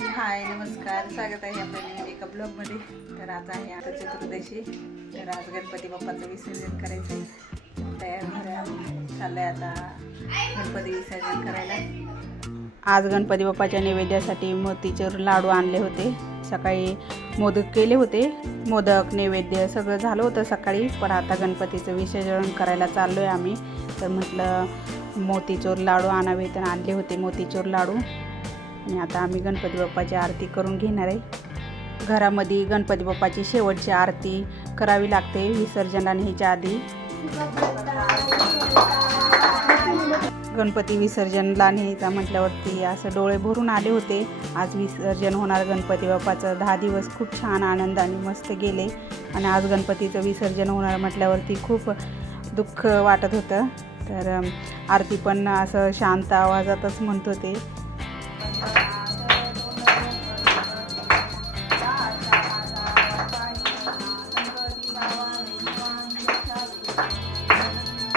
हाय नमस्कार. स्वागत आहे आपल्या नवीन एका ब्लॉगमध्ये. तर आज आहे आता चतुर्दशी. तर आज गणपती बाप्पाचं विसर्जन करायचं आहे. तयार झाल्या चाललंय आता गणपती विसर्जन करायला. आज गणपती बाप्पाच्या नैवेद्यासाठी मोतीचूर लाडू आणले होते. सकाळी मोदक केले होते. मोदक नैवेद्य सगळं झालं होतं सकाळी पण आता गणपतीचं विसर्जन करायला चाललो आहे आम्ही. तर म्हटलं मोतीचूर लाडू आणावे तर आणले होते मोतीचूर लाडू. आणि आता आम्ही गणपती बाप्पाची आरती करून घेणार आहे. घरामध्ये गणपती बाप्पाची शेवटची आरती करावी लागते विसर्जनाला न्यायच्या आधी. गणपती विसर्जनला न्यायचा म्हटल्यावरती असं डोळे भरून आले होते. आज विसर्जन होणार गणपती बाप्पाचं. दहा दिवस खूप छान आनंदाने मस्त गेले. आणि आज गणपतीचं विसर्जन होणार म्हटल्यावरती खूप दुःख वाटत होतं. तर आरती पण असं शांत आवाजातच म्हणत होते.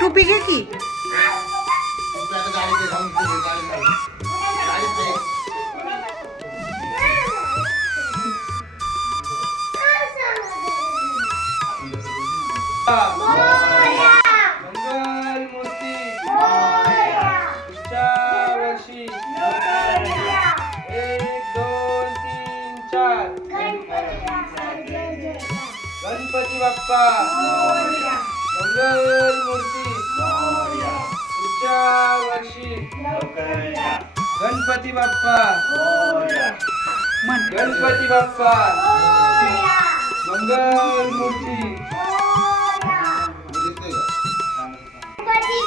टोपी घे की? मंगलमूर्ती पुढच्या वर्षी एक दोन तीन चार गणपती बाप्पा. मंगलमूर्ती पुढच्या वर्षी. गणपती बाप्पा. गणपती बाप्पा. गणपती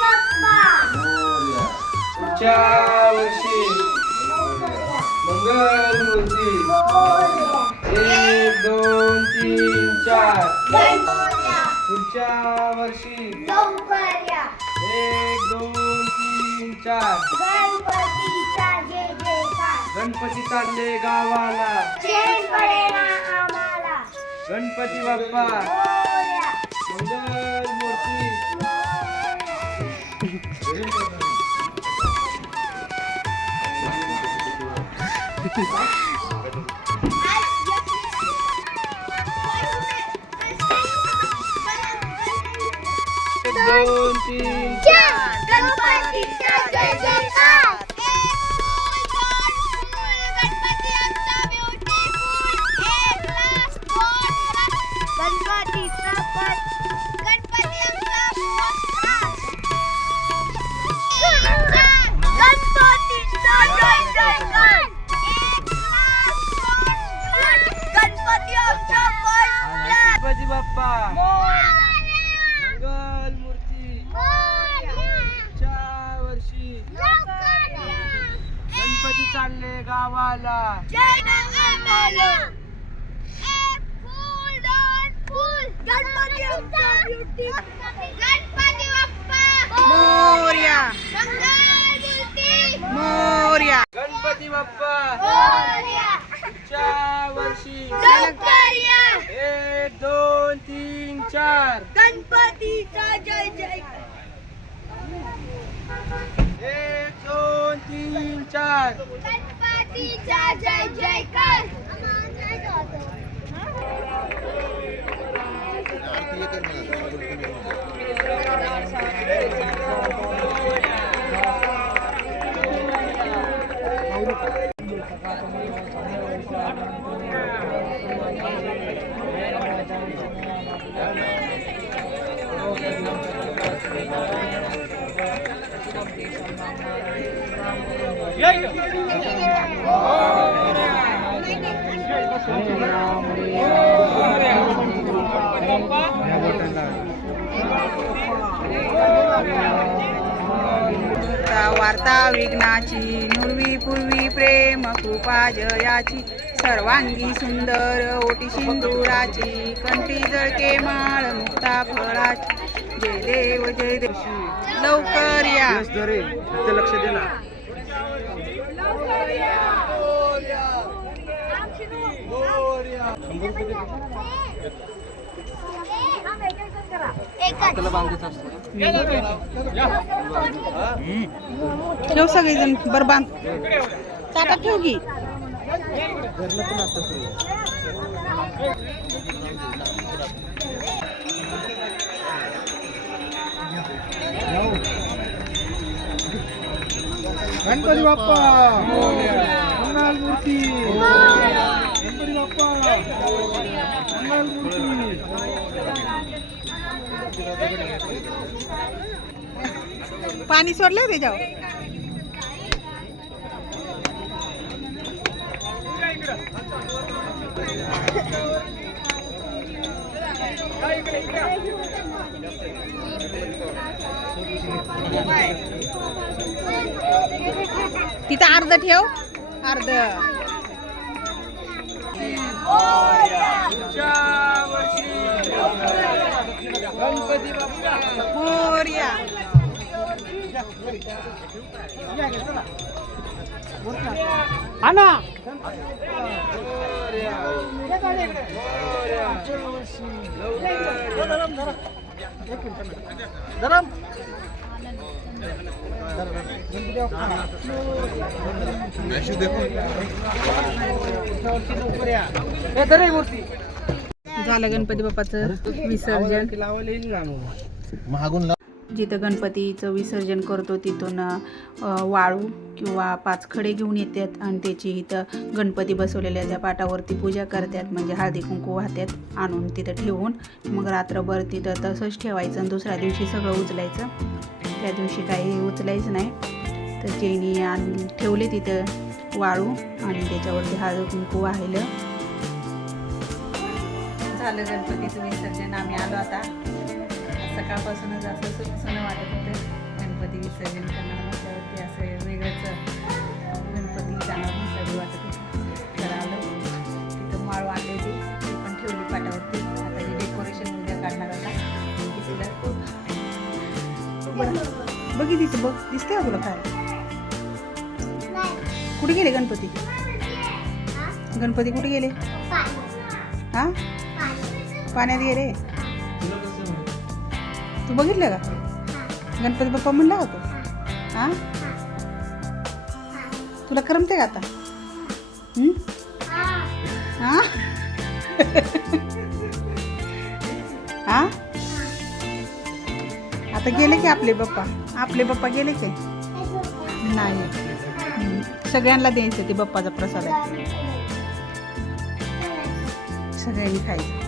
बाप्पा. पुढच्या वर्षी. मंगलमूर्ती एक दोन तीन चार. पुढच्या वर्षी. लवकर या एक दोन तीन चार. गणपतीचा जय जयकार. गणपती चालले गावाला. चेन पडेना आम्हाला. गणपती बाप्पा. मोरया मंगलमूर्ती. एक दोन तीन गणपतीचा जय जयकार बाप्पा मोरया. मोरया. गणपती बाप्पा. पुढच्या वर्षी. एक दोन तीन चार. गणपतीचा जय जय. एक दोन तीन जयकार गणपतीचा जय जयकार ता वार्ता विघ्नाची नुरवी पूर्वी प्रेम कृपा जयाची सर्वांगी सुंदर ओटी सिंदुराची कंठी जळके माळ मुक्ता फळाची. जय देव जय देव. लवकर या. लक्ष देणार ना ठेव सगळेजण बांध ताटात ठेव की. गणपती बाप्पा. मूर्ती पाणी सोडलं त्याच्यावर? तिथं अर्ध ठेव. अर्ध. गणपती बाप्पा. मोरया आणा धरम झालं गणपती बाप्पाचं विसर्जन. महागून जिथं गणपतीचं विसर्जन करतो तिथून वाळू किंवा पाच खडे घेऊन येतात आणि त्याची इथं गणपती बसवलेल्या त्या पाटावरती पूजा करतात. म्हणजे हळदी कुंकू वाहतात आणून तिथं ठेवून. मग रात्रभर तिथं तसंच ठेवायचं आणि दुसऱ्या दिवशी सगळं उचलायचं. त्या दिवशी काही उचलायचं नाही. तर जेनी आणि ठेवले तिथं वाळू आणि त्याच्यावरती हळद कुंकू वाहिलं झालं गणपतीचं विसर्जन आम्ही आलो आता सकाळपासूनच असं सुनसुनं वाटत होतं गणपती विसर्जन करणार म्हटल्यावरती असं वेगळंच गणपती जाणार विसर्जन वाटत होतं तर आलो तिथं माळ आणली होती ती पण ठेवली पाटावरती आता हे डेकोरेशन उद्या काढणार आता तिला बघ तिथं बघ दिसते तुला काय कुठे गेले गणपती? गणपती कुठे गेले? हा? पाण्यात गेले? तू बघितलं का? गणपती बाप्पा म्हणला होतो. तू हा? तुला करमते का आता? हा? हा? आता गेले की आपले बाप्पा? आपले बाप्पा गेले की? नाही. सगळ्यांना द्यायचं ते बाप्पाचा प्रसाद आहे. सगळ्यांनी खायचं.